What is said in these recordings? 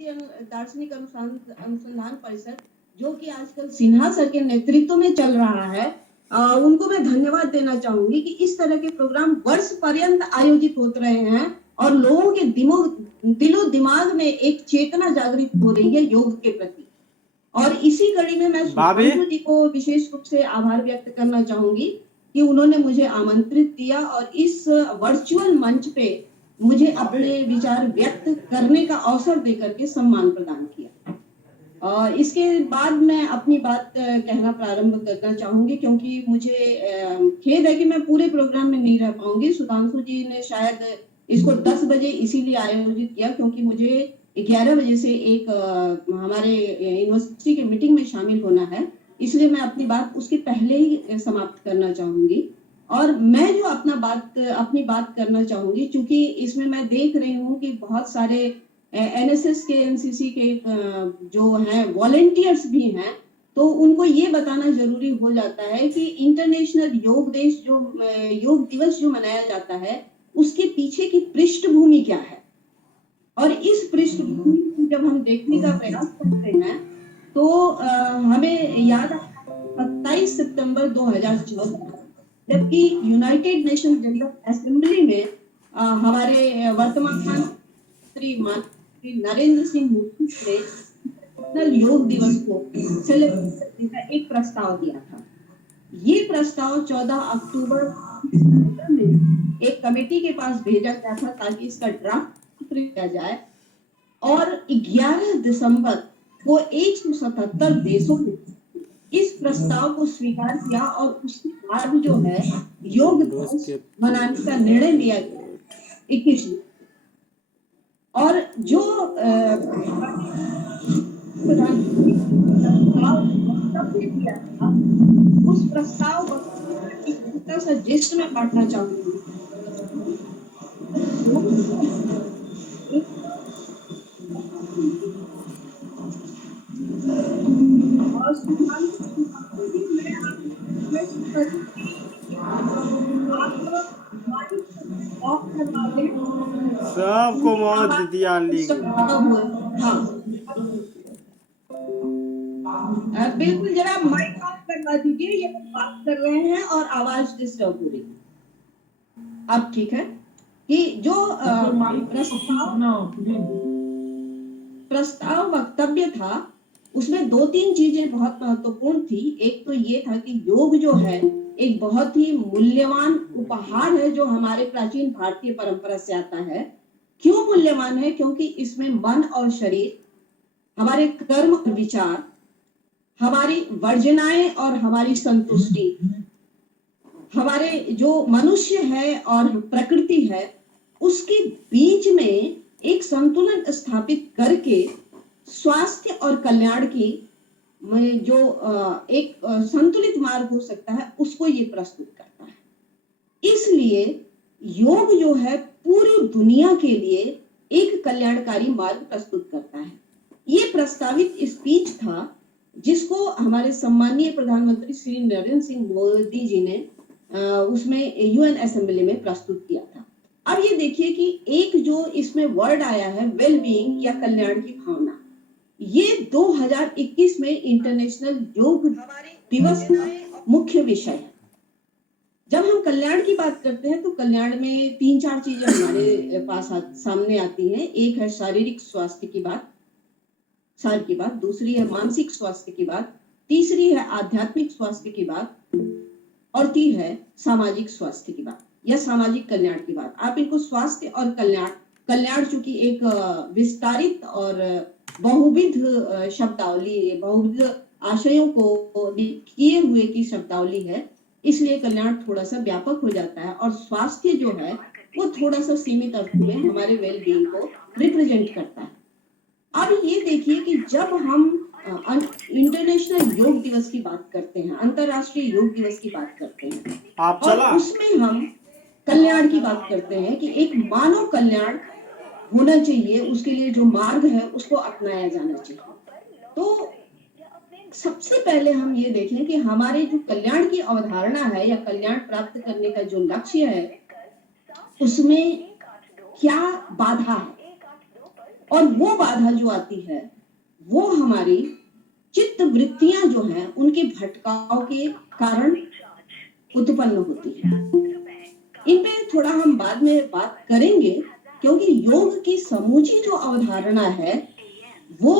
दार्शनिक अनुसंधान परिषद, जो कि आजकल सिन्हा सर के नेतृत्व में चल रहा है, उनको मैं धन्यवाद देना चाहूंगी कि इस तरह के प्रोग्राम वर्ष पर्यंत आयोजित होते रहे हैं और लोगों के दिलो दिमाग में एक चेतना जागृत हो रही है योग के प्रति। और इसी कड़ी में मैं सुधांशु जी को विशेष रूप से आभार व्यक्त करना चाहूंगी कि उन्होंने मुझे आमंत्रित किया और इस वर्चुअल मंच पे मुझे अपने विचार व्यक्त करने का अवसर देकर के सम्मान प्रदान किया। और इसके बाद मैं अपनी बात कहना प्रारंभ करना चाहूंगी, क्योंकि मुझे खेद है कि मैं पूरे प्रोग्राम में नहीं रह पाऊंगी। सुधांशु जी ने शायद इसको 10 बजे इसीलिए आयोजित किया क्योंकि मुझे 11 बजे से एक हमारे यूनिवर्सिटी के मीटिंग में शामिल होना है, इसलिए मैं अपनी बात उसके पहले ही समाप्त करना चाहूंगी। और मैं जो अपनी बात करना चाहूंगी, क्योंकि इसमें मैं देख रही हूँ कि बहुत सारे एनएसएस के, एनसीसी के जो हैं वॉलेंटियर्स भी हैं, तो उनको ये बताना जरूरी हो जाता है कि इंटरनेशनल योग दिवस जो मनाया जाता है उसके पीछे की पृष्ठभूमि क्या है। और इस पृष्ठभूमि को जब हम देखने का प्रयास करते हैं तो हमें याद आता है 27 सितंबर 2014, जबकि यूनाइटेड नेशन जनरल असेंबली में हमारे वर्तमान प्रधानमंत्री नरेंद्र सिंह मोदी ने इंटरनेशनल योग दिवस को सेलिब्रेट करने का एक प्रस्ताव दिया था। ये प्रस्ताव 14 अक्टूबर में एक कमेटी के पास भेजा गया था ताकि इसका ड्राफ्ट किया जाए, और 11 दिसंबर को 177 देशों ने इस प्रस्ताव को स्वीकार किया और उसके बाद जो है योग दिवस मनाने का निर्णय लिया गया 21। और जो प्रधानमंत्री दिया था उस प्रस्ताव को एक छोटा सा जिस्ट में बांटना चाहूंगी। सबको मौत दिया हाँ बिल्कुल, जरा माइक ऑफ करवा दीजिए, ये बात कर रहे हैं और आवाज डिस्टर्ब हो रही है। अब ठीक है कि जो प्रस्ताव वक्तव्य था उसमें 2-3 चीजें बहुत महत्वपूर्ण थी। एक तो ये था कि योग जो है एक बहुत ही मूल्यवान उपहार है जो हमारे प्राचीन भारतीय परंपरा से आता है। क्यों मूल्यवान है? क्योंकि इसमें मन और शरीर, हमारे कर्म और विचार, हमारी वर्जनाएं और हमारी संतुष्टि, हमारे जो मनुष्य है और प्रकृति है उसके बीच में एक संतुलन स्थापित करके स्वास्थ्य और कल्याण की जो एक संतुलित मार्ग हो सकता है उसको ये प्रस्तुत करता है। इसलिए योग जो है पूरी दुनिया के लिए एक कल्याणकारी मार्ग प्रस्तुत करता है। ये प्रस्तावित स्पीच था जिसको हमारे सम्मानीय प्रधानमंत्री श्री नरेंद्र सिंह मोदी जी ने उसमें यूएन असेंबली में प्रस्तुत किया था। अब ये देखिए कि एक जो इसमें वर्ड आया है वेल बीइंग या कल्याण की भावना, ये 2021 में इंटरनेशनल योग दिवस का मुख्य विषय है। जब हम कल्याण की बात करते हैं तो कल्याण में 3-4 चीजें हमारे पास सामने आती हैं। एक है शारीरिक स्वास्थ्य की बात, दूसरी है मानसिक स्वास्थ्य की बात, तीसरी है आध्यात्मिक स्वास्थ्य की बात, और तीसरी है सामाजिक स्वास्थ्य की बात या सामाजिक कल्याण की बात। आप इनको स्वास्थ्य और कल्याण चूंकि एक विस्तारित और बहुविध शब्दावली, बहुविध आशयों को किए हुए की शब्दावली है, इसलिए कल्याण थोड़ा सा व्यापक हो जाता है और स्वास्थ्य जो है वो थोड़ा सा सीमित अर्थ में हमारे वेल बीइंग को रिप्रेजेंट करता है। अब ये देखिए कि जब हम इंटरनेशनल योग दिवस की बात करते हैं, अंतरराष्ट्रीय योग दिवस की बात करते हैं, और उसमें हम कल्याण की बात करते हैं कि एक मानव कल्याण होना चाहिए, उसके लिए जो मार्ग है उसको अपनाया जाना चाहिए। तो सबसे पहले हम ये देखें कि हमारे जो कल्याण की अवधारणा है या कल्याण प्राप्त करने का जो लक्ष्य है उसमें क्या बाधा है और वो बाधा जो आती है वो हमारी चित्त वृत्तियां जो हैं उनके भटकाव के कारण उत्पन्न होती है। इन पे थोड़ा हम बाद में बात करेंगे, क्योंकि योग की समूची जो अवधारणा है वो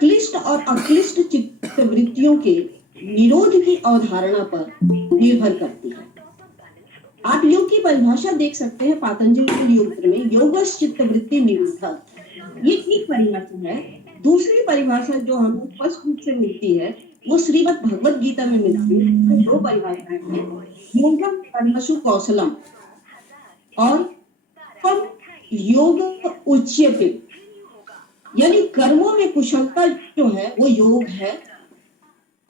क्लिष्ट और अक्लिष्ट चित्त वृत्तियों के निरोध की अवधारणा पर निर्भर करती है। आप योग की परिभाषा देख सकते हैं पातंजलि योग में, योगश चित्त वृत्ति निरोधक, ये एक परिभाषा है। दूसरी परिभाषा जो हमें स्पष्ट रूप से मिलती है वो श्रीमद् भगवद गीता में मिलती है। दो परिभाषाएं हैं, योगम कर्मसु कौशलम और तम योग उच्यते, यानी कर्मों में कुशलता जो है वो योग है।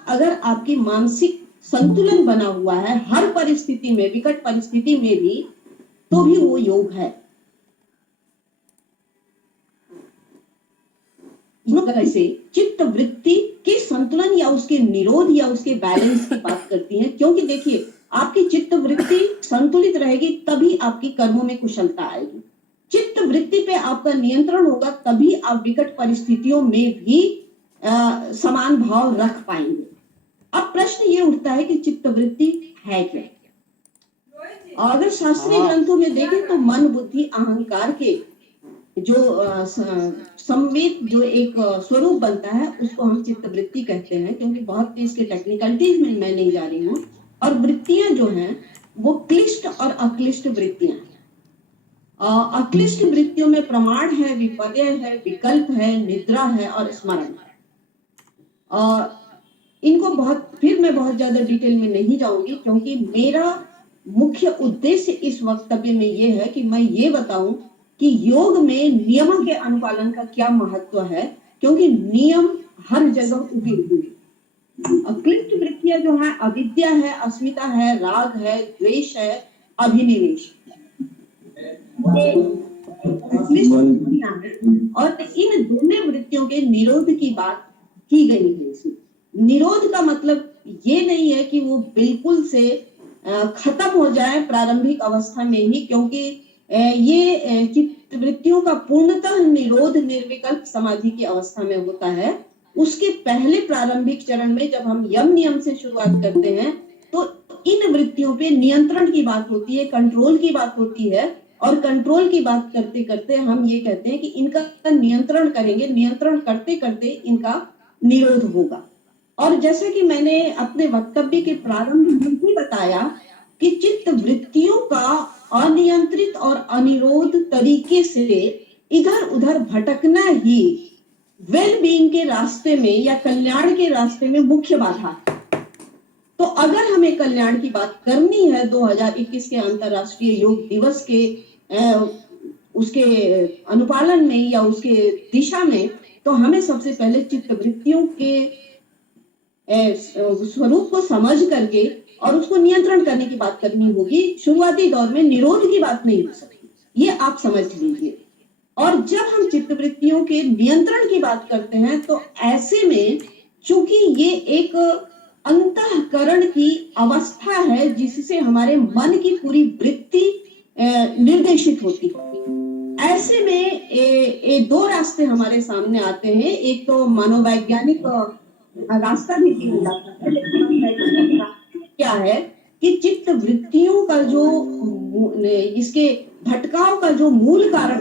अगर आपकी मानसिक संतुलन बना हुआ है हर परिस्थिति में, विकट परिस्थिति में भी, तो भी वो योग है। से चित्त वृत्ति के संतुलन या उसके निरोध या उसके बैलेंस की बात करती हैं, क्योंकि देखिए आपकी चित्त वृत्ति संतुलित रहेगी तभी आपकी कर्मों में कुशलता आएगी। चित्त वृत्ति पे आपका नियंत्रण होगा तभी आप विकट परिस्थितियों में भी समान भाव रख पाएंगे। अब प्रश्न ये उठता है कि चित्त वृत्ति है क्या? अगर शास्त्रीय ग्रंथों में देखें तो मन बुद्धि अहंकार के जो संवेद जो एक स्वरूप बनता है उसको हम चित्त वृत्ति कहते हैं, क्योंकि बहुत इसके टेक्निकलिटीज में मैं नहीं जा रही हूँ। और वृत्तियां जो हैं वो क्लिष्ट और अक्लिष्ट वृत्तियां हैं। अक्लिष्ट वृत्तियों में प्रमाण है, विपर्य है, विकल्प है, निद्रा है और स्मरण है। इनको मैं बहुत ज्यादा डिटेल में नहीं जाऊंगी, क्योंकि मेरा मुख्य उद्देश्य इस वक्तव्य में ये है कि मैं ये बताऊं कि योग में नियमों के अनुपालन का क्या महत्व है, क्योंकि नियम हर जगह उगे हुए। अक्लिष्ट वृत्तियां जो है अविद्या है, अस्मिता है, राग है, द्वेष है, अभिनिवेश, और इन दोनों वृत्तियों के निरोध की बात की गई है इसमें। निरोध का मतलब ये नहीं है कि वो बिल्कुल से खत्म हो जाए प्रारंभिक अवस्था में ही, क्योंकि ये चित्त वृत्तियों का पूर्णतः निरोध निर्विकल्प समाधि की अवस्था में होता है। उसके पहले प्रारंभिक चरण में जब हम यम नियम से शुरुआत करते हैं तो इन वृत्तियों पे नियंत्रण की बात होती है, कंट्रोल की बात होती है, और कंट्रोल की बात करते करते हम ये कहते हैं कि इनका नियंत्रण करेंगे, नियंत्रण करते करते इनका निरोध होगा। और जैसे कि मैंने अपने वक्तव्य के प्रारंभ में भी बताया कि चित्त वृत्तियों का अनियंत्रित और अनिरोध तरीके से इधर उधर भटकना ही वेल बीइंग के रास्ते में या कल्याण के रास्ते में मुख्य बाधा है। तो अगर हमें कल्याण की बात करनी है 2021 के अंतर्राष्ट्रीय योग दिवस के उसके अनुपालन में या उसके दिशा में, तो हमें सबसे पहले चित्त वृत्तियों के स्वरूप को समझ करके और उसको नियंत्रण करने की बात करनी होगी। शुरुआती दौर में निरोध की बात नहीं हो सकती, ये आप समझ लीजिए। और जब हम चित्त वृत्तियों के नियंत्रण की बात करते हैं तो ऐसे में चूंकि ये एक अंतःकरण की अवस्था है जिससे हमारे मन की पूरी वृत्ति निर्देशित होती है, ऐसे में दो रास्ते हमारे सामने आते हैं। एक तो मनोवैज्ञानिक रास्ता भी जाता है, क्या है कि चित्त वृत्तियों का जो इसके भटकाव का जो मूल कारण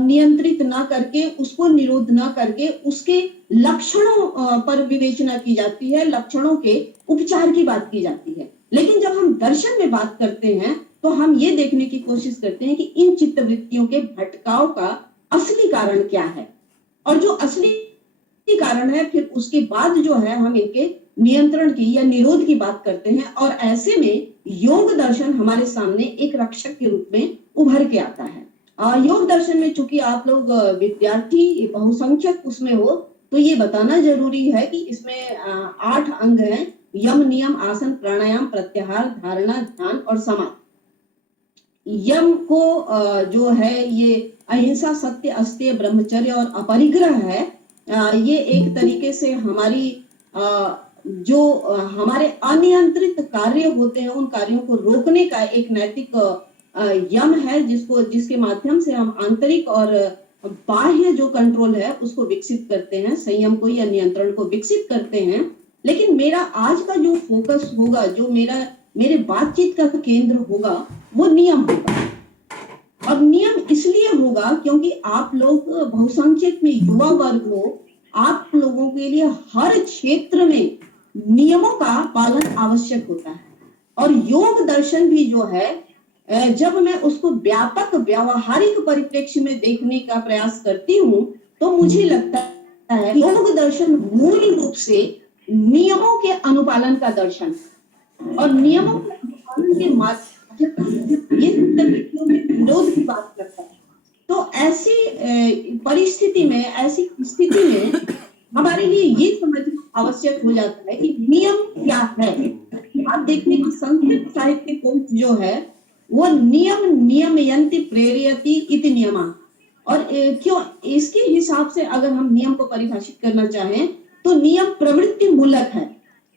नियंत्रित ना करके, उसको निरोध ना करके, उसके लक्षणों पर विवेचना की जाती है, लक्षणों के उपचार की बात की जाती है। लेकिन जब हम दर्शन में बात करते हैं तो हम ये देखने की कोशिश करते हैं कि इन चित्त वृत्तियों के भटकाव का असली कारण क्या है, और जो असली कारण है फिर उसके बाद जो है हम इनके नियंत्रण की या निरोध की बात करते हैं। और ऐसे में योग दर्शन हमारे सामने एक रक्षक के रूप में उभर के आता है। योग दर्शन में चूंकि आप लोग विद्यार्थी बहुसंख्यक उसमें हो, तो ये बताना जरूरी है कि इसमें 8 अंग हैं: यम, नियम, आसन, प्राणायाम, प्रत्याहार, धारणा, ध्यान और समाधि। यम को जो है ये अहिंसा, सत्य, अस्तेय, ब्रह्मचर्य और अपरिग्रह है। ये एक तरीके से हमारी जो हमारे अनियंत्रित कार्य होते हैं उन कार्यों को रोकने का एक नैतिक यम है जिसके माध्यम से हम आंतरिक और बाह्य जो कंट्रोल है उसको विकसित करते हैं, संयम को या नियंत्रण को विकसित करते हैं। लेकिन मेरा आज का जो फोकस होगा, जो मेरे बातचीत का केंद्र होगा, वो नियम होगा। अब नियम इसलिए होगा क्योंकि आप लोग बहुसंख्यक में युवा वर्ग हो, आप लोगों के लिए हर क्षेत्र में नियमों का पालन आवश्यक होता है। और योग दर्शन भी जो है, जब मैं उसको व्यापक व्यावहारिक परिप्रेक्ष्य में देखने का प्रयास करती हूँ, तो मुझे लगता है योग दर्शन मूल रूप से नियमों के अनुपालन का दर्शन, और नियमों के अनुपालन के माध्यम ये व्यक्तियों में विरोध की बात करता है। तो ऐसी परिस्थिति में, ऐसी स्थिति में हमारे लिए ये समझना आवश्यक हो जाता है कि नियम क्या है। आप देखिए कि संस्कृत साहित्य कोश जो है वो नियम नियमयन्ति प्रेरयति इति नियमा, और क्यों इसके हिसाब से अगर हम नियम को परिभाषित करना चाहें तो नियम प्रवृत्ति मूलक है।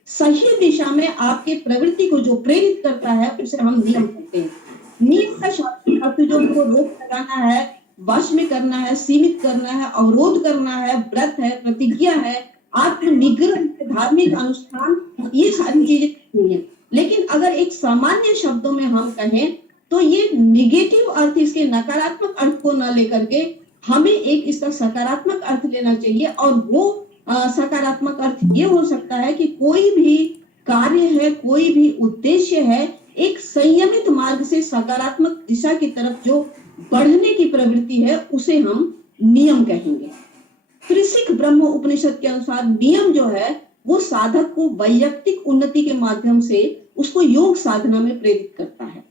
सही दिशा में आपके प्रवृत्ति को जो प्रेरित करता है उसे हम नियम कहते हैं। नियम का शास्त्रीय अर्थ जो उनको रोक लगाना है, वश में करना है, सीमित करना है, अवरोध करना है, व्रत है, प्रतिज्ञा है, आत्मनिग्रह, धार्मिक अनुष्ठान, ये सारी चीजें नहीं है। लेकिन अगर एक सामान्य शब्दों में हम कहें तो ये निगेटिव अर्थ, इसके नकारात्मक अर्थ को न लेकर के हमें एक इसका सकारात्मक अर्थ लेना चाहिए। और वो सकारात्मक अर्थ ये हो सकता है कि कोई भी कार्य है, कोई भी उद्देश्य है, एक संयमित मार्ग से सकारात्मक दिशा की तरफ जो बढ़ने की प्रवृत्ति है उसे हम नियम कहेंगे। त्रिशिक ब्रह्म उपनिषद के अनुसार नियम जो है वो साधक को वैयक्तिक उन्नति के माध्यम से उसको योग साधना में प्रेरित करता है।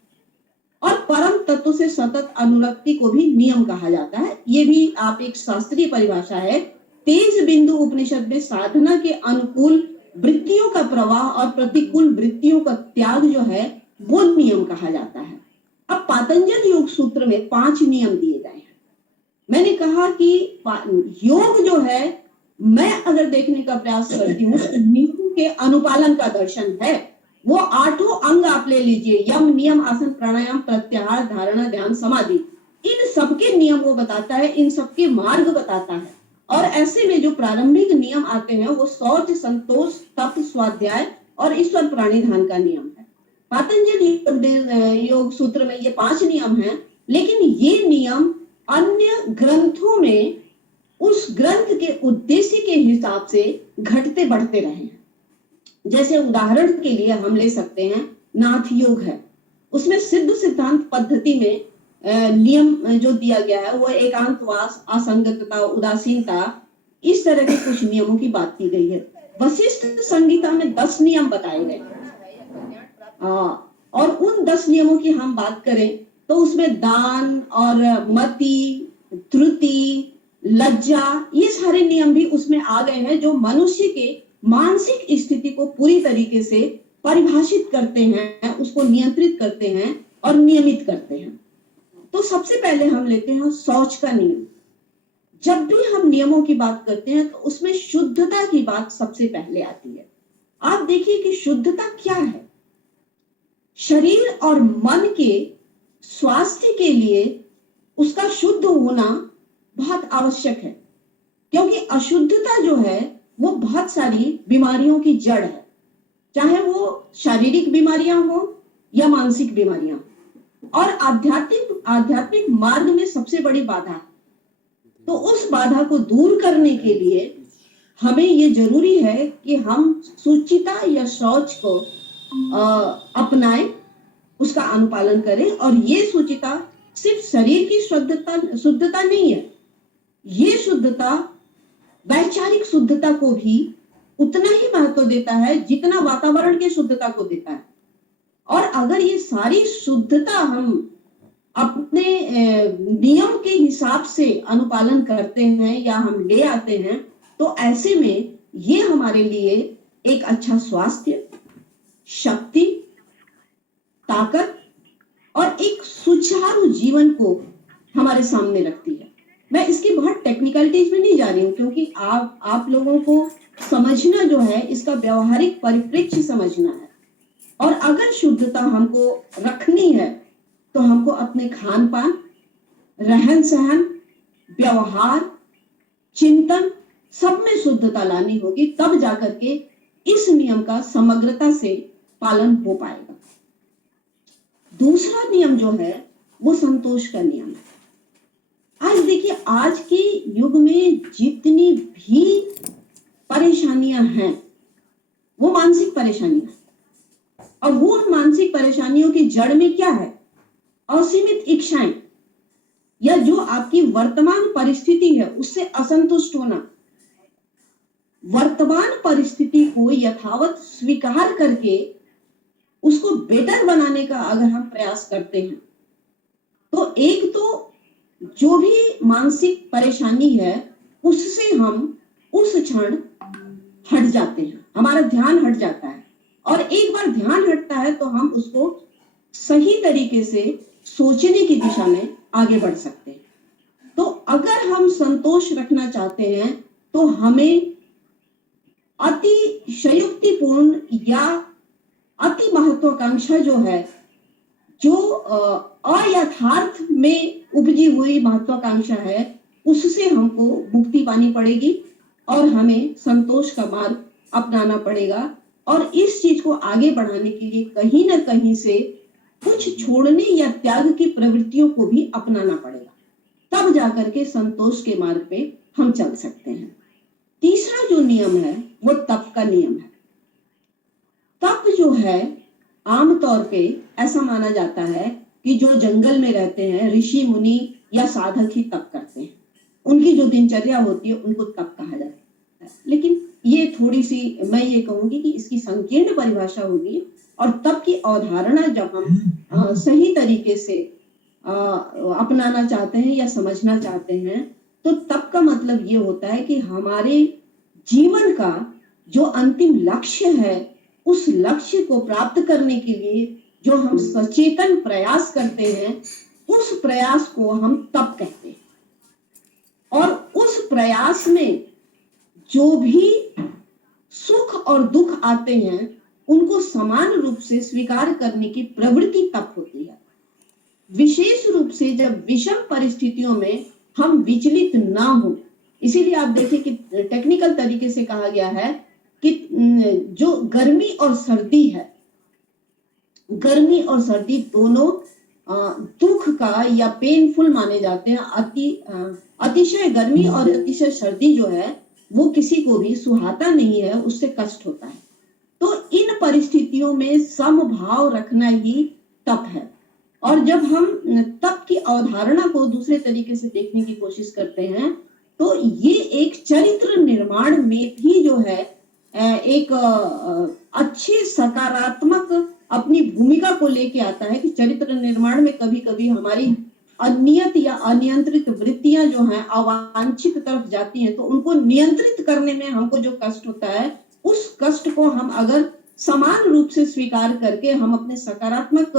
और परम तत्व से सतत अनुरक्ति को भी नियम कहा जाता है। ये भी आप एक शास्त्रीय परिभाषा है। तेज बिंदु उपनिषद में साधना के अनुकूल वृत्तियों का प्रवाह और प्रतिकूल वृत्तियों का त्याग जो है वो नियम कहा जाता है। अब पातंजल योग सूत्र में 5 नियम दिए गए हैं। मैंने कहा कि योग जो है, मैं अगर देखने का प्रयास करती हूँ तो नियम के अनुपालन का दर्शन है। वो 8 अंग आप ले लीजिए, यम, नियम, आसन, प्राणायाम, प्रत्याहार, धारणा, ध्यान, समाधि, इन सबके नियम वो बताता है, इन सबके मार्ग बताता है। और ऐसे में जो प्रारंभिक नियम आते हैं वो शौच, संतोष, तप, स्वाध्याय और ईश्वर प्राणिधान का नियम है। पातंजलि योग सूत्र में ये 5 नियम हैं, लेकिन ये नियम अन्य ग्रंथों में उस ग्रंथ के उद्देश्य के हिसाब से घटते बढ़ते रहे हैं। जैसे उदाहरण के लिए हम ले सकते हैं नाथ योग है, उसमें सिद्ध सिद्धांत पद्धति में नियम जो दिया गया है वो एकांतवास, असंगतता, उदासीनता, इस तरह के कुछ नियमों की बात की गई है। वशिष्ठ संहिता में 10 नियम बताए गए, और उन 10 नियमों की हम बात करें तो उसमें दान और मति, त्रुटि, लज्जा, ये सारे नियम भी उसमें आ गए हैं जो मनुष्य के मानसिक स्थिति को पूरी तरीके से परिभाषित करते हैं, उसको नियंत्रित करते हैं और नियमित करते हैं। तो सबसे पहले हम लेते हैं शौच का नियम। जब भी हम नियमों की बात करते हैं तो उसमें शुद्धता की बात सबसे पहले आती है। आप देखिए कि शुद्धता क्या है। शरीर और मन के स्वास्थ्य के लिए उसका शुद्ध होना बहुत आवश्यक है, क्योंकि अशुद्धता जो है वो बहुत सारी बीमारियों की जड़ है, चाहे वो शारीरिक बीमारियां हो या मानसिक बीमारियां। और आध्यात्मिक मार्ग में सबसे बड़ी बाधा है। तो उस बाधा को दूर करने के लिए हमें ये जरूरी है कि हम सुचिता या शौच को अपनाएं, उसका अनुपालन करें। और ये सुचिता सिर्फ शरीर की शुद्धता नहीं है, ये शुद्धता वैचारिक शुद्धता को भी उतना ही महत्व देता है जितना वातावरण की शुद्धता को देता है। और अगर ये सारी शुद्धता हम अपने नियम के हिसाब से अनुपालन करते हैं या हम ले आते हैं तो ऐसे में ये हमारे लिए एक अच्छा स्वास्थ्य, शक्ति, ताकत और एक सुचारू जीवन को हमारे सामने रखती है। मैं इसकी बहुत टेक्निकलिटीज में नहीं जा रही हूँ, क्योंकि आप लोगों को समझना जो है इसका व्यवहारिक परिप्रेक्ष्य समझना है। और अगर शुद्धता हमको रखनी है तो हमको अपने खान पान, रहन सहन, व्यवहार, चिंतन सब में शुद्धता लानी होगी, तब जाकर के इस नियम का समग्रता से पालन हो पाएगा। दूसरा नियम जो है वो संतोष का नियम है। आज देखिए, आज के युग में जितनी भी परेशानियां हैं वो मानसिक परेशानियां, और वो मानसिक परेशानियों की जड़ में क्या है? असीमित इच्छाएं, या जो आपकी वर्तमान परिस्थिति है उससे असंतुष्ट होना। वर्तमान परिस्थिति को यथावत स्वीकार करके उसको बेटर बनाने का अगर हम प्रयास करते हैं, तो एक तो जो भी मानसिक परेशानी है उससे हम उस क्षण हट जाते हैं, हमारा ध्यान हट जाता है, और एक बार ध्यान हटता है तो हम उसको सही तरीके से सोचने की दिशा में आगे बढ़ सकते हैं। तो अगर हम संतोष रखना चाहते हैं तो हमें अतिशयोक्तिपूर्ण या अति महत्वाकांक्षा जो है, जो अयथार्थ में उपजी हुई महत्वाकांक्षा है, उससे हमको मुक्ति पानी पड़ेगी और हमें संतोष का मार्ग अपनाना पड़ेगा। और इस चीज को आगे बढ़ाने के लिए कहीं ना कहीं से कुछ छोड़ने या त्याग की प्रवृत्तियों को भी अपनाना पड़ेगा, तब जाकर के संतोष के मार्ग पे हम चल सकते हैं। तीसरा जो नियम है वो तप का नियम है। तप जो है, आमतौर पे ऐसा माना जाता है कि जो जंगल में रहते हैं ऋषि मुनि या साधक ही तप करते हैं, उनकी जो दिनचर्या होती है उनको तप कहा जाता है। लेकिन ये थोड़ी सी, मैं ये कहूंगी कि इसकी संकीर्ण परिभाषा होगी, और तप की अवधारणा जब हम सही तरीके से अपनाना चाहते हैं या समझना चाहते हैं, तो तप का मतलब ये होता है कि हमारे जीवन का जो अंतिम लक्ष्य है, उस लक्ष्य को प्राप्त करने के लिए जो हम सचेतन प्रयास करते हैं, उस प्रयास को हम तप कहते हैं। और उस प्रयास में जो भी सुख और दुख आते हैं उनको समान रूप से स्वीकार करने की प्रवृत्ति तप होती है। विशेष रूप से जब विषम परिस्थितियों में हम विचलित ना हो, इसीलिए आप देखें कि टेक्निकल तरीके से कहा गया है कि जो गर्मी और सर्दी है, गर्मी और सर्दी दोनों दुख का या पेनफुल माने जाते हैं। अतिशय गर्मी और अतिशय सर्दी जो है वो किसी को भी सुहाता नहीं है, उससे कष्ट होता है। तो इन परिस्थितियों में समभाव रखना ही तप है। और जब हम तप की अवधारणा को दूसरे तरीके से देखने की कोशिश करते हैं, तो ये एक चरित्र निर्माण में भी जो है एक अच्छी सकारात्मक अपनी भूमिका को लेके आता है कि चरित्र निर्माण में कभी कभी हमारी अनियत या अनियंत्रित वृत्तियां जो हैं अवांछित तरफ जाती हैं, तो उनको नियंत्रित करने में हमको जो कष्ट होता है, उस कष्ट को हम अगर समान रूप से स्वीकार करके हम अपने सकारात्मक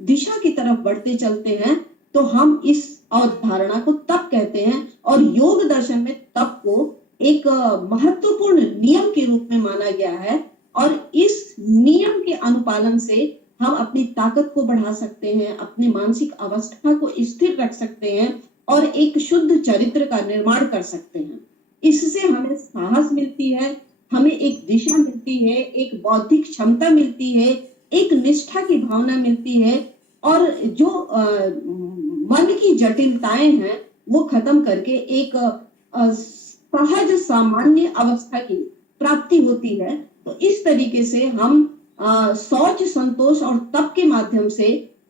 दिशा की तरफ बढ़ते चलते हैं, तो हम इस अवधारणा को तप कहते हैं। और योग दर्शन में तप को एक महत्वपूर्ण नियम के रूप में माना गया है, और इस नियम के अनुपालन से हम अपनी ताकत को बढ़ा सकते हैं, अपनी मानसिक अवस्था को स्थिर रख सकते हैं और एक शुद्ध चरित्र का निर्माण कर सकते हैं। इससे हमें साहस मिलती है, हमें एक दिशा मिलती है, एक बौद्धिक क्षमता मिलती है, एक निष्ठा की भावना मिलती है, और जो मन की जटिलताएं हैं वो खत्म करके एक सहज सामान्य अवस्था की प्राप्ति होती है। तो इस तरीके से हम शौच, संतोष और तप के माध्यम से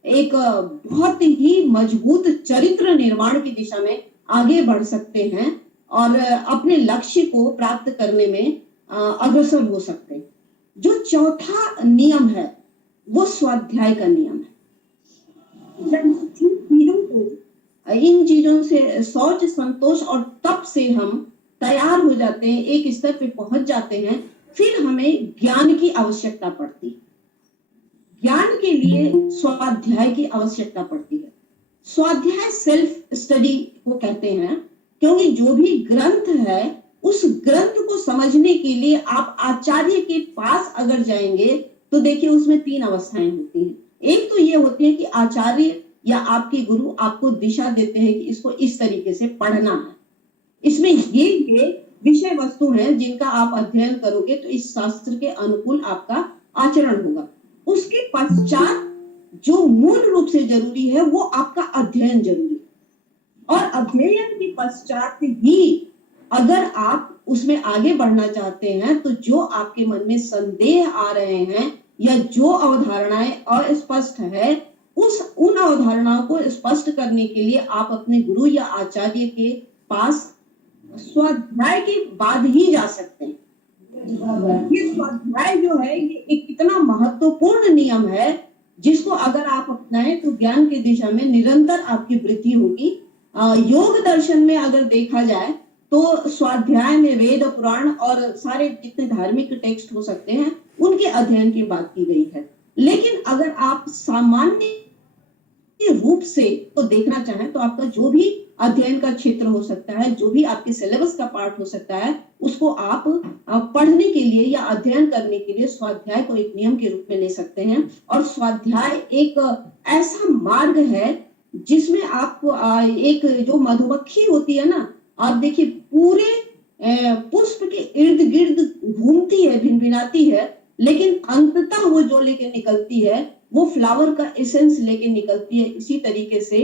एक बहुत ही मजबूत चरित्र निर्माण की दिशा में आगे बढ़ सकते हैं और अपने लक्ष्य को प्राप्त करने में अग्रसर हो सकते हैं। जो चौथा नियम है वो स्वाध्याय का नियम है। इन चीजों से, शौच, संतोष और तप से हम तैयार हो जाते हैं, एक स्तर पे पहुंच जाते हैं, फिर हमें ज्ञान की आवश्यकता पड़ती है। ज्ञान के लिए स्वाध्याय की आवश्यकता पड़ती है। स्वाध्याय सेल्फ स्टडी को कहते हैं, क्योंकि जो भी ग्रंथ है उस ग्रंथ को समझने के लिए आप आचार्य के पास अगर जाएंगे तो देखिए उसमें 3 अवस्थाएं होती हैं। एक तो ये होती है कि आचार्य या आपके गुरु आपको दिशा देते हैं कि इसको इस तरीके से पढ़ना है। इसमें ये विषय वस्तु है जिनका आप अध्ययन करोगे तो इस शास्त्र के अनुकूल आपका आचरण होगा। उसके पश्चात जो मूल रूप से जरूरी है वो आपका अध्ययन जरूरी है, और अध्ययन के पश्चात ही अगर आप उसमें आगे बढ़ना चाहते हैं तो जो आपके मन में संदेह आ रहे हैं या जो अवधारणाएं अस्पष्ट है उन अवधारणाओं को स्पष्ट करने के लिए आप अपने गुरु या आचार्य के पास स्वाध्याय के बाद ही जा सकते हैं। ये स्वाध्याय जो है ये एक कितना महत्वपूर्ण नियम है जिसको अगर आप अपनाएं तो ज्ञान की दिशा में निरंतर आपकी वृद्धि होगी। योग दर्शन में अगर देखा जाए तो स्वाध्याय में वेद पुराण और सारे जितने धार्मिक टेक्स्ट हो सकते हैं उनके अध्ययन की बात की गई है। लेकिन अगर आप सामान्य रूप से तो देखना चाहें तो आपका जो भी अध्ययन का क्षेत्र हो सकता है, जो भी आपके सिलेबस का पार्ट हो सकता है, उसको आप पढ़ने के लिए या अध्ययन करने के लिए स्वाध्याय को एक नियम के रूप में ले सकते हैं। और स्वाध्याय एक ऐसा मार्ग है जिसमें आपको एक जो मधुमक्खी होती है ना, आप देखिए पूरे पुष्प के इर्द गिर्द घूमती है, भिनभिनाती है, लेकिन अंततः वो जो लेके निकलती है वो फ्लावर का एसेंस लेके निकलती है। इसी तरीके से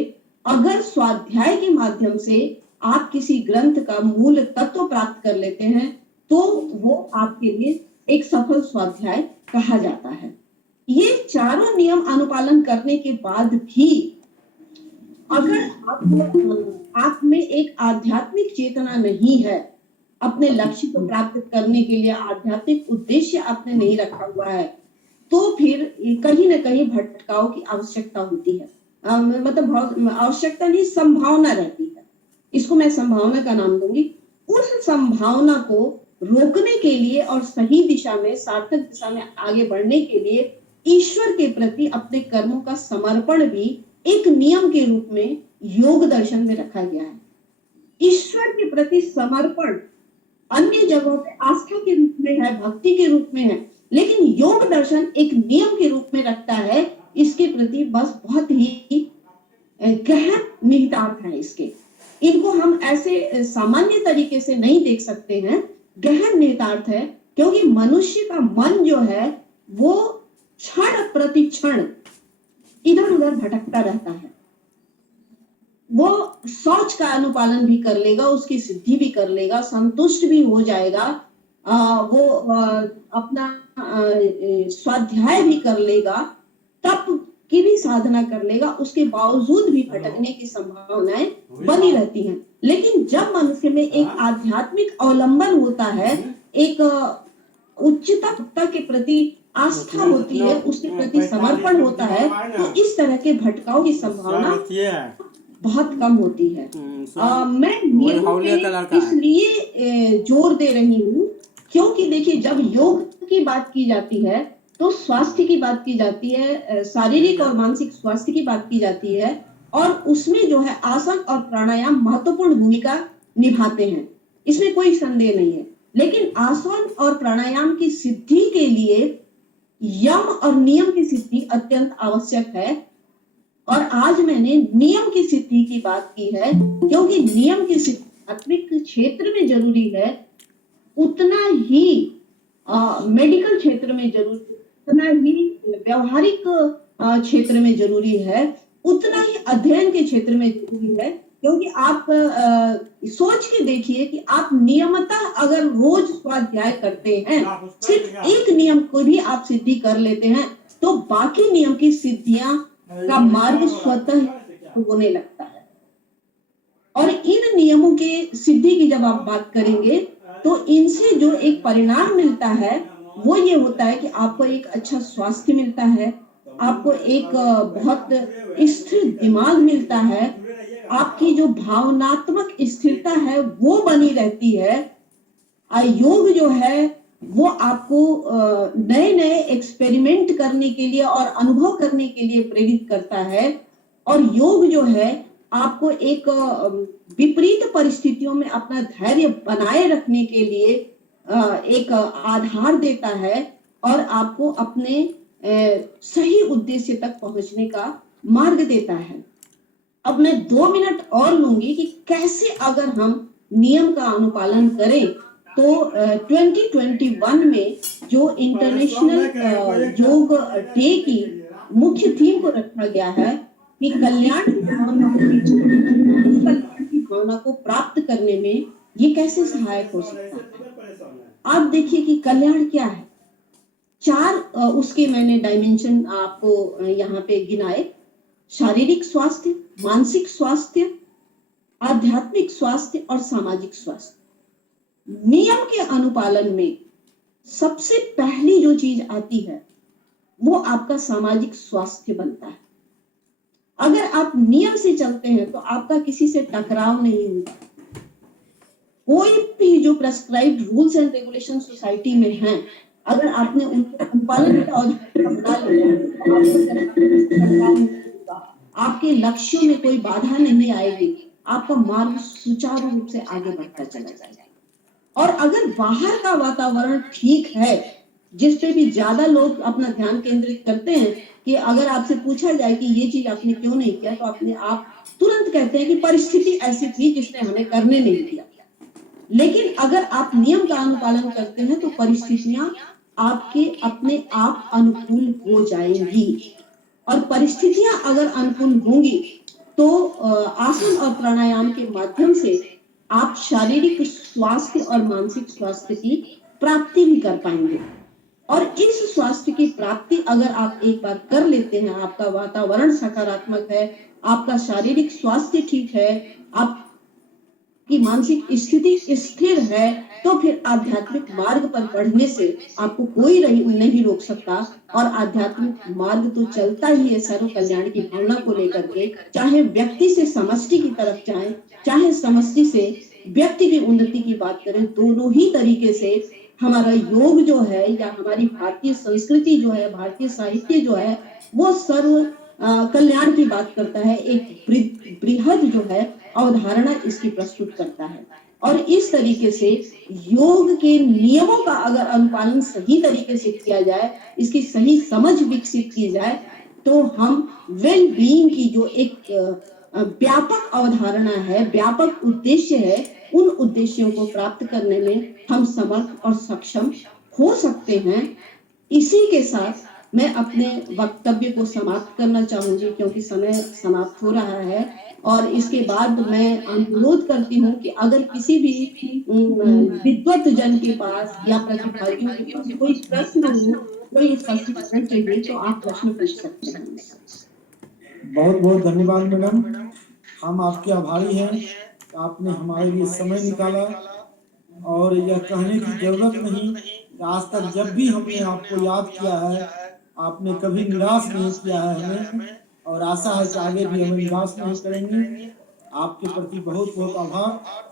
अगर स्वाध्याय के माध्यम से आप किसी ग्रंथ का मूल तत्व प्राप्त कर लेते हैं तो वो आपके लिए एक सफल स्वाध्याय कहा जाता है। ये चारों नियम अनुपालन करने के बाद भी अगर आप में एक आध्यात्मिक चेतना नहीं है, अपने लक्ष्य को प्राप्त करने के लिए आध्यात्मिक उद्देश्य आपने नहीं रखा हुआ है, तो फिर कहीं ना कहीं भटकाव की आवश्यकता होती है। मतलब आवश्यकता नहीं, संभावना रहती है। इसको मैं संभावना का नाम दूंगी। उस संभावना को रोकने के लिए और सही दिशा में, सार्थक दिशा में आगे बढ़ने के लिए ईश्वर के प्रति अपने कर्मों का समर्पण भी एक नियम के रूप में योग दर्शन में रखा गया है। ईश्वर के प्रति समर्पण अन्य जगहों पे आस्था के रूप में है, भक्ति के रूप में है, लेकिन योग दर्शन एक नियम के रूप में रखता है। इसके प्रति बस बहुत ही गहन निहितार्थ है इसके। इनको हम ऐसे सामान्य तरीके से नहीं देख सकते हैं, गहन निहितार्थ है, क्योंकि मनुष्य का मन जो है वो क्षण प्रति क्षण इधर उधर भटकता रहता है। वो सोच का अनुपालन भी कर लेगा, उसकी सिद्धि भी कर लेगा, संतुष्ट भी हो जाएगा, वो अपना स्वाध्याय भी कर लेगा, तप की भी साधना कर लेगा, उसके बावजूद भी भटकने की संभावनाएं बनी रहती हैं। लेकिन जब मनुष्य में एक आध्यात्मिक अवलंबन होता है, एक उच्चता के प्रति आस्था होती है, उसके प्रति समर्पण होता है, तो इस तरह के भटकाव की संभावना बहुत कम होती है। मैं इसलिए जोर दे रही हूँ क्योंकि देखिए जब योग की बात की जाती है तो स्वास्थ्य की बात की जाती है, शारीरिक और मानसिक स्वास्थ्य की बात की जाती है, और उसमें जो है आसन और प्राणायाम महत्वपूर्ण भूमिका निभाते हैं, इसमें कोई संदेह नहीं है। लेकिन आसन और प्राणायाम की सिद्धि के लिए यम और नियम की सिद्धि अत्यंत आवश्यक है। और आज मैंने नियम की सिद्धि की बात की है क्योंकि नियम की सिद्धि आध्यात्मिक क्षेत्र में जरूरी है, उतना ही मेडिकल क्षेत्र में जरूरी, उतना ही व्यवहारिक क्षेत्र में जरूरी है, उतना ही अध्ययन के क्षेत्र में जरूरी है। क्योंकि आप सोच के देखिए कि आप नियमतः अगर रोज स्वाध्याय करते हैं, सिर्फ एक नियम को भी आप सिद्धि कर लेते हैं, तो बाकी नियम की सिद्धियां का मार्ग स्वतः होने लगता है। और इन नियमों के सिद्धि की जब आप बात करेंगे तो इनसे जो एक परिणाम मिलता है वो ये होता है कि आपको एक अच्छा स्वास्थ्य मिलता है, आपको एक बहुत स्थिर दिमाग मिलता है, आपकी जो भावनात्मक स्थिरता है वो बनी रहती है। योग जो है वो आपको नए नए एक्सपेरिमेंट करने के लिए और अनुभव करने के लिए प्रेरित करता है। और योग जो है आपको एक विपरीत परिस्थितियों में अपना धैर्य बनाए रखने के लिए एक आधार देता है और आपको अपने सही उद्देश्य तक पहुंचने का मार्ग देता है। अब मैं 2 मिनट और लूंगी कि कैसे अगर हम नियम का अनुपालन करें तो 2021 में जो इंटरनेशनल योग डे की मुख्य थीम को रखा गया है कि कल्याण की भावना को प्राप्त करने में ये कैसे सहायक हो सकता है। आप देखिए कि कल्याण क्या है। 4 उसके मैंने डायमेंशन आपको यहाँ पे गिनाए। शारीरिक स्वास्थ्य, मानसिक स्वास्थ्य, आध्यात्मिक स्वास्थ्य और सामाजिक स्वास्थ्य। नियम के अनुपालन में सबसे पहली जो चीज आती है वो आपका सामाजिक स्वास्थ्य बनता है। अगर आप नियम से चलते हैं तो आपका किसी से टकराव नहीं होगा। कोई भी जो prescribed rules and regulation society में हैं, अगर आपने उनके अनुपालन का बना लिया, आपके लक्ष्यों में कोई बाधा नहीं आएगी, आपका मार्ग सुचारू रूप से आगे बढ़ता चला जाएगा। और अगर बाहर का वातावरण ठीक है, जिस पे भी ज्यादा लोग अपना ध्यान केंद्रित करते हैं कि अगर आपसे पूछा जाए कि ये चीज आपने क्यों नहीं किया, तो अपने आप तुरंत कहते हैं कि परिस्थिति ऐसी थी जिसने हमें करने नहीं दिया। लेकिन अगर आप नियम का अनुपालन करते हैं तो परिस्थितियां आपके अपने आप अनुकूल हो जाएंगी। और परिस्थितियां अगर अनुकूल होंगी तो आसन और प्राणायाम के माध्यम से आप शारीरिक स्वास्थ्य और मानसिक स्वास्थ्य की प्राप्ति भी कर पाएंगे। और इस स्वास्थ्य की प्राप्ति अगर आप एक बार कर लेते हैं, आपका वातावरण सकारात्मक है, आपका शारीरिक स्वास्थ्य ठीक है, आपकी मानसिक स्थिति स्थिर है, तो फिर आध्यात्मिक मार्ग पर बढ़ने से आपको कोई नहीं रोक सकता। और आध्यात्मिक मार्ग तो चलता ही है सर्व कल्याण की भावना को लेकर के, चाहे व्यक्ति से समष्टि की तरफ जाए, चाहे समष्टि से व्यक्ति की उन्नति की बात करें। दोनों ही तरीके से हमारा योग जो है या हमारी भारतीय संस्कृति जो है, भारतीय साहित्य जो है, वो सर्व कल्याण की बात करता है। एक बृहद जो है अवधारणा इसकी प्रस्तुत करता है। और इस तरीके से योग के नियमों का अगर अनुपालन सही तरीके से किया जाए, इसकी सही समझ विकसित की जाए, तो हम वेल बीइंग की जो एक व्यापक अवधारणा है, व्यापक उद्देश्य है, उन उद्देश्यों को प्राप्त करने में हम समर्थ और सक्षम हो सकते हैं। इसी के साथ मैं अपने वक्तव्य को समाप्त करना चाहूंगी क्योंकि समय समाप्त हो रहा है। और इसके बाद मैं अनुरोध करती हूँ कि अगर किसी भी विद्वत जन के पास या प्रतिभागियों के पास कोई प्रश्न हो, कोई स्पष्टीकरण चाहिए, तो आप प्रश्न पूछ सकते हैं। बहुत बहुत धन्यवाद मैडम, हम आपके आभारी हैं। आपने हमारे लिए समय निकाला और यह कहने की जरूरत नहीं कि आज तक जब भी हमने आपको याद किया है, आपने कभी निराश नहीं किया है हमें, और आशा है कि आगे भी हमें निराश नहीं करेंगे। आपके प्रति बहुत बहुत आभार।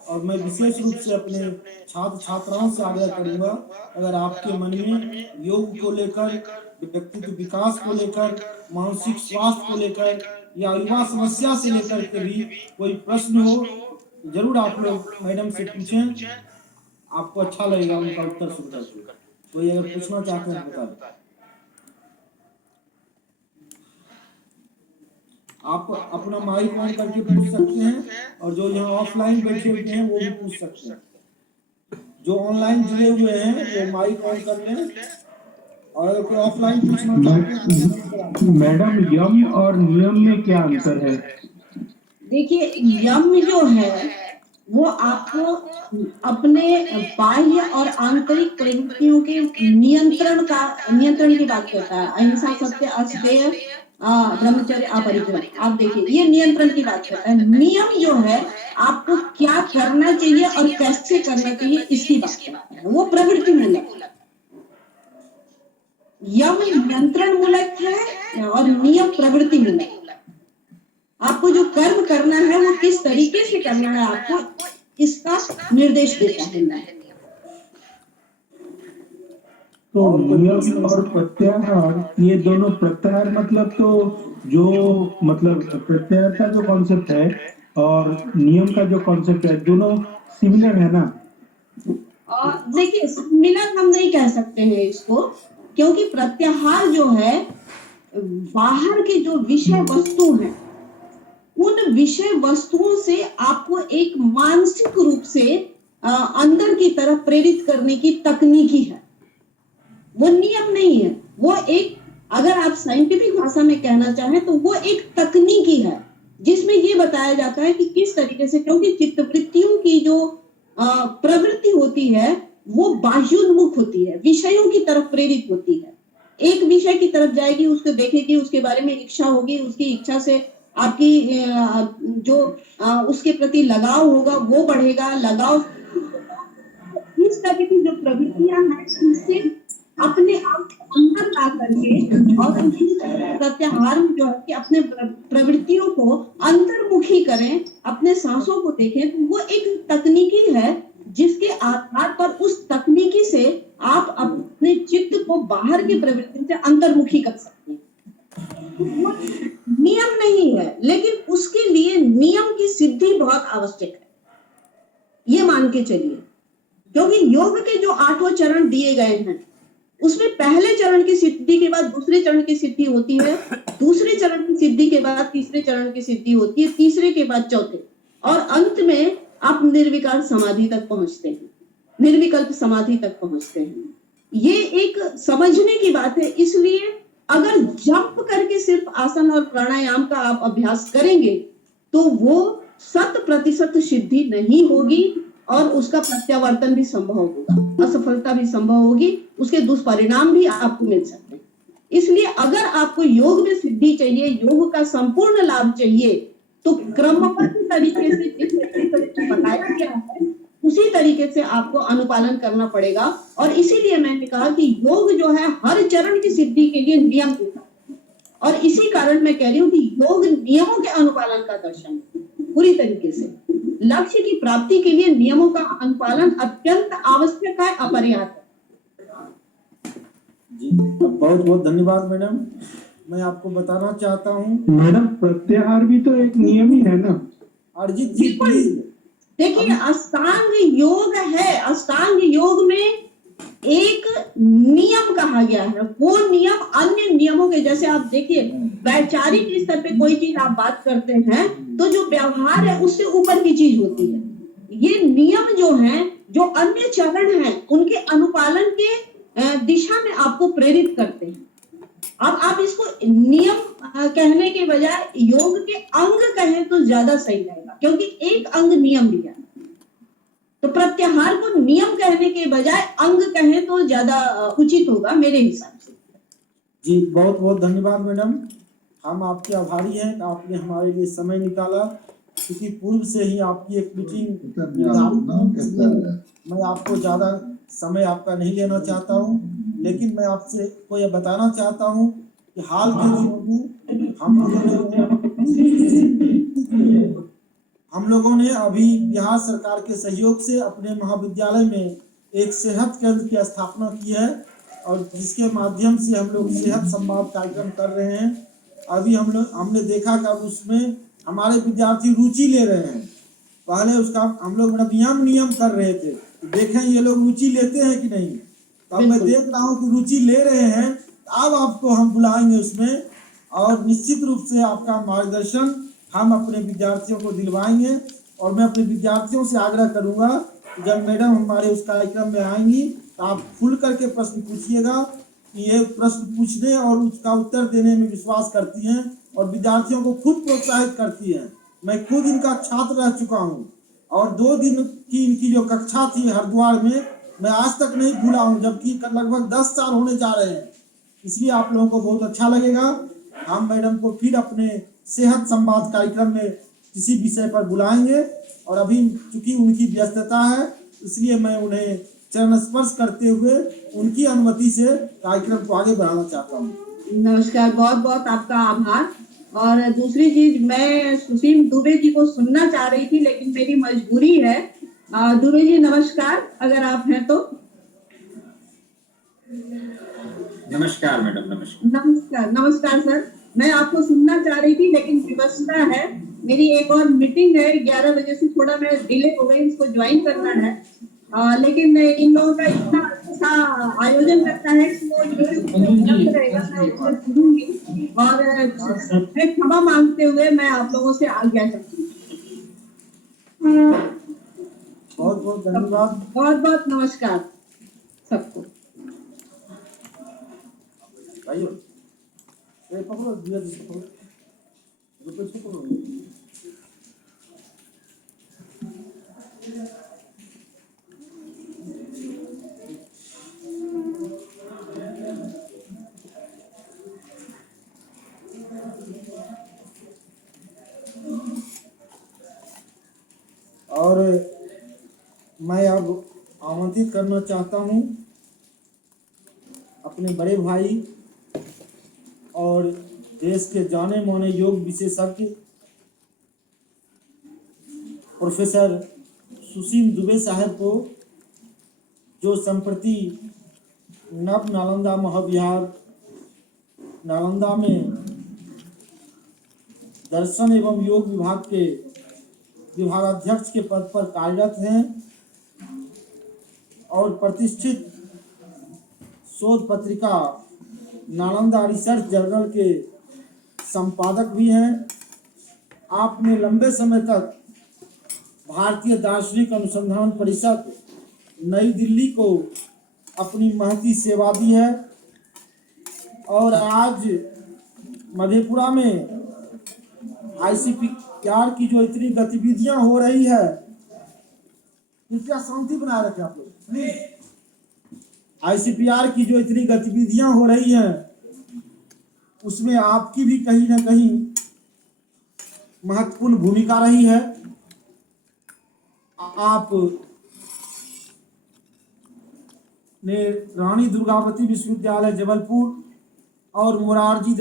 और मैं विशेष रूप से अपने छात्र छात्राओं से आग्रह करूंगा, अगर आपके मन में योग को लेकर, व्यक्तित्व विकास को लेकर, मानसिक स्वास्थ्य को लेकर या युवा समस्या से लेकर के भी कोई प्रश्न हो, जरूर आप लोग मैडम से पूछें, आपको अच्छा लगेगा उनका उत्तर सुनकर के। कोई अगर पूछना चाहते हैं बता दें। आप अपना माइक ऑन करके पूछ सकते हैं, और जो यहाँ ऑफलाइन बैठे हुए हैं वो भी पूछ सकते हैं। जो ऑनलाइन जुड़े हुए हैं वो माइक ऑन कर लें, और कोई ऑफलाइन पूछना चाहते हैं। मैडम, यम और नियम में क्या अंतर है? देखिए, यम जो है वो आपको अपने बाह्य और आंतरिक प्रवृत्तियों के नियंत्रण की बात करता है। अहिंसा, सत्य, अस्तेय, ब्रह्मचर्य, अपरिग्रह। आप देखिए, ये नियंत्रण की बात करता है। नियम जो है आपको क्या करना चाहिए और कैसे करना चाहिए, इसकी बात करता है। वो प्रवृत्ति मूलक, यम नियंत्रण मूलक है और नियम प्रवृत्ति मूलक। आपको जो कर्म करना है वो किस तरीके से करना है, आपको इसका निर्देश देता है। तो नियम और प्रत्याहार, ये दोनों, प्रत्याहार मतलब तो जो मतलब प्रत्याहार का जो कॉन्सेप्ट है और नियम का जो कॉन्सेप्ट है, दोनों सिमिलर है ना? देखिए, सिमिलर हम नहीं कह सकते हैं इसको, क्योंकि प्रत्याहार जो है बाहर के जो विषय वस्तु हैं, उन विषय वस्तुओं से आपको एक मानसिक रूप से अंदर की तरफ प्रेरित करने की तकनीकी है। वो नियम नहीं है, वो एक, अगर आप साइंटिफिक भाषा में कहना चाहें तो वो एक तकनीकी है, जिसमें ये बताया जाता है कि किस तरीके से, क्योंकि चित्तवृत्तियों की जो प्रवृत्ति होती है वो बाह्योन्मुख होती है, विषयों की तरफ प्रेरित होती है। एक विषय की तरफ जाएगी, उसको देखेगी, उसके बारे में इच्छा होगी, उसकी इच्छा से आपकी जो उसके प्रति लगाव होगा वो बढ़ेगा, लगाव इस तरह की जो प्रवृत्तियां हैं इससे अपने आप को अंदर ला करके और उसी प्रत्याहार जो है कि अपने प्रवृत्तियों को अंतर्मुखी करें, अपने सांसों को देखें, तो वो एक तकनीकी है जिसके आधार पर उस तकनीकी से आप अपने चित्त को बाहर की प्रवृत्ति से अंतर्मुखी कर सकते हैं। तो वो नियम नहीं है, लेकिन उसके लिए नियम की सिद्धि बहुत आवश्यक है, ये मान के चलिए। क्योंकि योग के जो 8 चरण दिए गए हैं उसमें पहले चरण की सिद्धि के बाद दूसरे चरण की सिद्धि होती है, दूसरे चरण की सिद्धि के बाद तीसरे चरण की सिद्धि होती है, तीसरे के बाद चौथे, और अंत में आप निर्विकार समाधि तक पहुंचते हैं, निर्विकल्प समाधि तक पहुंचते हैं। ये एक समझने की बात है। इसलिए अगर जंप करके सिर्फ आसन और प्राणायाम का आप अभ्यास करेंगे तो वो 100% सिद्धि नहीं होगी और उसका प्रत्यावर्तन भी संभव होगा, असफलता भी संभव होगी, उसके दुष्परिणाम भी आपको मिल सकते हैं। इसलिए अगर आपको योग में सिद्धि चाहिए, योग का संपूर्ण लाभ चाहिए, तो क्रमबद्ध तरीके से जिस तरीके से बताया गया है उसी तरीके से आपको अनुपालन करना पड़ेगा। और इसीलिए मैंने कहा कि योग जो है हर चरण की सिद्धि के लिए नियम देता है, और इसी कारण मैं कह रही हूँ कि योग नियमों के अनुपालन का दर्शन है पूरी तरीके से। लक्ष्य की प्राप्ति के लिए नियमों का अनुपालन अत्यंत आवश्यक है, अपरिहार्य है। जी बहुत बहुत धन्यवाद मैडम। मैं आपको बताना चाहता हूँ मैडम, प्रत्याहार भी तो एक नियम ही है ना? अरिजीत जी प्लीज। देखिए, अष्टांग योग है, अष्टांग योग में एक नियम कहा गया है, वो नियम अन्य नियमों के, जैसे आप देखिए वैचारिक स्तर पे कोई चीज आप बात करते हैं तो जो व्यवहार है उससे ऊपर की चीज होती है। ये नियम जो हैं, जो अन्य चरण हैं, उनके अनुपालन के दिशा में आपको प्रेरित करते हैं। अब आप इसको नियम कहने के बजाय योग के अंग कहें तो ज्यादा सही रहेगा, क्योंकि एक अंग नियम भी है। तो प्रत्याहार को नियम कहने के बजाय अंग कहें तो ज्यादा उचित होगा मेरे हिसाब से। जी बहुत बहुत धन्यवाद मैडम। हम आपके आभारी हैं कि आपने हमारे लिए समय निकाला, क्योंकि पूर्व से ही आपकी एक मीटिंग मैं आपको ज़्यादा समय आपका नहीं लेना चाहता हूं, लेकिन मैं आपसे को यह बताना चाहता हूं कि हाल के दिनों में हम लोगों ने अभी बिहार सरकार के सहयोग से अपने महाविद्यालय में एक सेहत केंद्र की स्थापना की है, और जिसके माध्यम से हम लोग सेहत संवाद कार्यक्रम कर रहे हैं। अभी हमने देखा कि अब उसमें हमारे विद्यार्थी रुचि ले रहे हैं। पहले उसका हम लोग नियम कर रहे थे, देखें ये लोग रुचि लेते हैं कि नहीं। तो अब मैं देख रहा हूँ कि रुचि ले रहे हैं। अब आपको हम बुलाएंगे उसमें, और निश्चित रूप से आपका मार्गदर्शन हम अपने विद्यार्थियों को दिलवाएंगे। और मैं अपने विद्यार्थियों से आग्रह करूंगा कि जब मैडम हमारे उस कार्यक्रम में आएंगी तो आप खुल करके प्रश्न पूछिएगा, कि ये प्रश्न पूछने और उसका उत्तर देने में विश्वास करती हैं और विद्यार्थियों को खुद प्रोत्साहित करती हैं। मैं खुद इनका छात्र रह चुका हूँ, और 2 दिन की इनकी जो कक्षा थी हरिद्वार में, मैं आज तक नहीं भूला हूँ, जबकि लगभग 10 साल होने जा रहे हैं। इसलिए आप लोगों को बहुत अच्छा लगेगा। हम मैडम को फिर अपने सेहत संवाद कार्यक्रम में किसी विषय पर बुलाएंगे, और अभी चूंकि उनकी व्यस्तता है इसलिए मैं उन्हें चरण स्पर्श करते हुए उनकी अनुमति से कार्यक्रम को आगे बढ़ाना चाहता हूँ। नमस्कार, बहुत बहुत आपका आभार। और दूसरी चीज, मैं सुशील दुबे जी को सुनना चाह रही थी लेकिन मेरी मजबूरी है। दुबे जी नमस्कार, अगर आप हैं तो। नमस्कार मैडम। नमस्कार नमस्कार सर, मैं आपको सुनना चाह रही थी लेकिन व्यवस्था है, मेरी एक और मीटिंग है 11 बजे से, थोड़ा मैं डिले हो गई, इसको ज्वाइन करना है। लेकिन इन लोगों का इतना अच्छा आयोजन करता है कि वो यूट्यूब पे उपलब्ध रहेगा, मैं उससे सुनूंगी और मैं क्षमा मांगते हुए मैं आप लोगों से आज्ञा चाहती हूँ। बहुत बहुत धन्यवाद। बहुत बहुत नमस्कार सबको। भाइयों ये पकड़ो, दिया जी पकड़ो, रुपये से पकड़ो। और मैं अब आमंत्रित करना चाहता हूँ अपने बड़े भाई और देश के जाने माने योग विशेषज्ञ प्रोफेसर सुशील दुबे साहब को, जो संप्रति नव नालंदा महाविहार नालंदा में दर्शन एवं योग विभाग के विभागाध्यक्ष के पद पर कार्यरत हैं और प्रतिष्ठित शोध पत्रिका नालंदा रिसर्च जर्नल के संपादक भी हैं। आपने लंबे समय तक भारतीय दार्शनिक अनुसंधान परिषद नई दिल्ली को अपनी महती सेवा दी है और आज मधेपुरा में ICPR की जो इतनी गतिविधियां हो रही है, कृपया शांति बनाए रखें आप लोग प्लीज। ICPR की जो इतनी गतिविधियां हो रही हैं उसमें आपकी भी कहीं ना कहीं महत्वपूर्ण भूमिका रही है। आप ने रानी दुर्गावती विश्वविद्यालय जबलपुर और मोरारजी